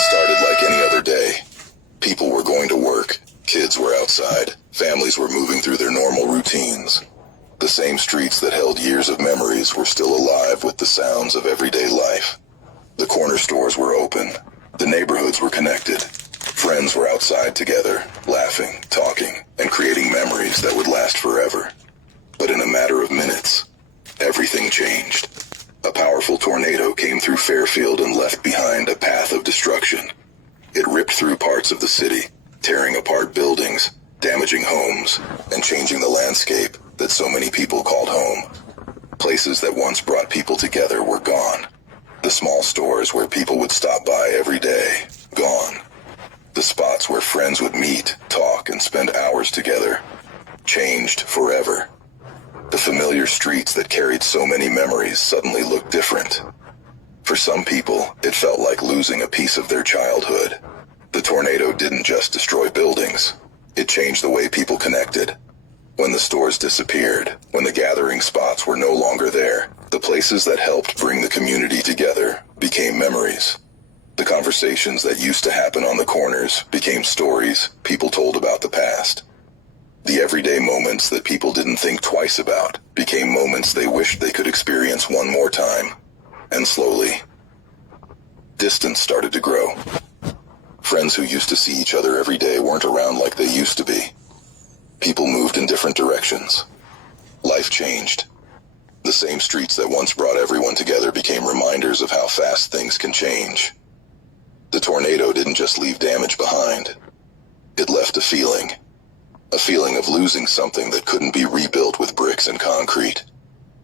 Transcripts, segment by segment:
It started like any other day. People were going to work, kids were outside, families were moving through their normal routines. The same streets that held years of memories were still alive with the sounds of everyday life. The corner stores were open. The neighborhoods were connected. Friends were outside together, laughing, talking, and creating memories that would last forever. But in a matter of minutes, everything changed. A powerful tornado came through Fairfield and left behind a path of destruction. It ripped through parts of the city, tearing apart buildings, damaging homes, and changing the landscape that so many people called home. Places that once brought people together were gone. The small stores where people would stop by every day, gone. The spots where friends would meet, talk, and spend hours together, changed forever. The familiar streets that carried so many memories suddenly looked different. For some people, it felt like losing a piece of their childhood. The tornado didn't just destroy buildings. It changed the way people connected. When the stores disappeared, when the gathering spots were no longer there, the places that helped bring the community together became memories. The conversations that used to happen on the corners became stories people told about the past. The everyday moments that people didn't think twice about became moments they wished they could experience one more time. And slowly, distance started to grow. Friends who used to see each other every day weren't around like they used to be. People moved in different directions. Life changed. The same streets that once brought everyone together became reminders of how fast things can change. The tornado didn't just leave damage behind. It left a feeling of losing something that couldn't be rebuilt with bricks and concrete.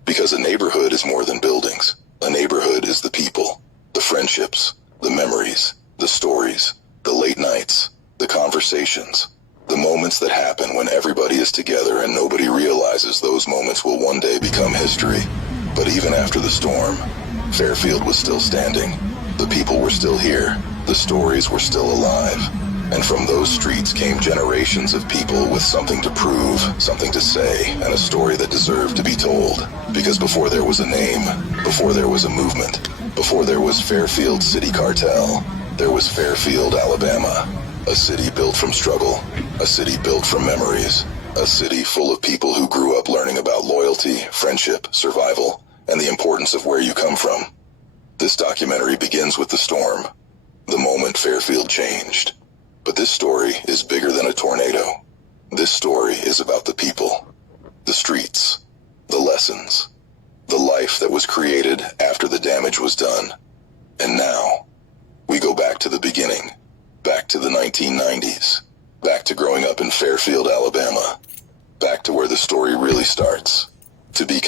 Because a neighborhood is more than buildings. A neighborhood is the people, the friendships, the memories, the stories, the late nights, the conversations, the moments that happen when everybody is together and nobody realizes those moments will one day become history. But even after the storm, Fairfield was still standing. The people were still here. The stories were still alive. And from those streets came generations of people with something to prove, something to say, and a story that deserved to be told. Because before there was a name, before there was a movement, before there was Fairfield City Cartel, there was Fairfield, Alabama. A city built from struggle, a city built from memories, a city full of people who grew up learning about loyalty, friendship, survival, and the importance of where you come from. This documentary begins with the storm, the moment Fairfield changed. But this story is bigger than a tornado. This story is about the people, the streets, the lessons, the life that was created after the damage was done. And now, we go back to the beginning, back to the 1990s, back to growing up in Fairfield, Alabama, back to where the story really starts. To be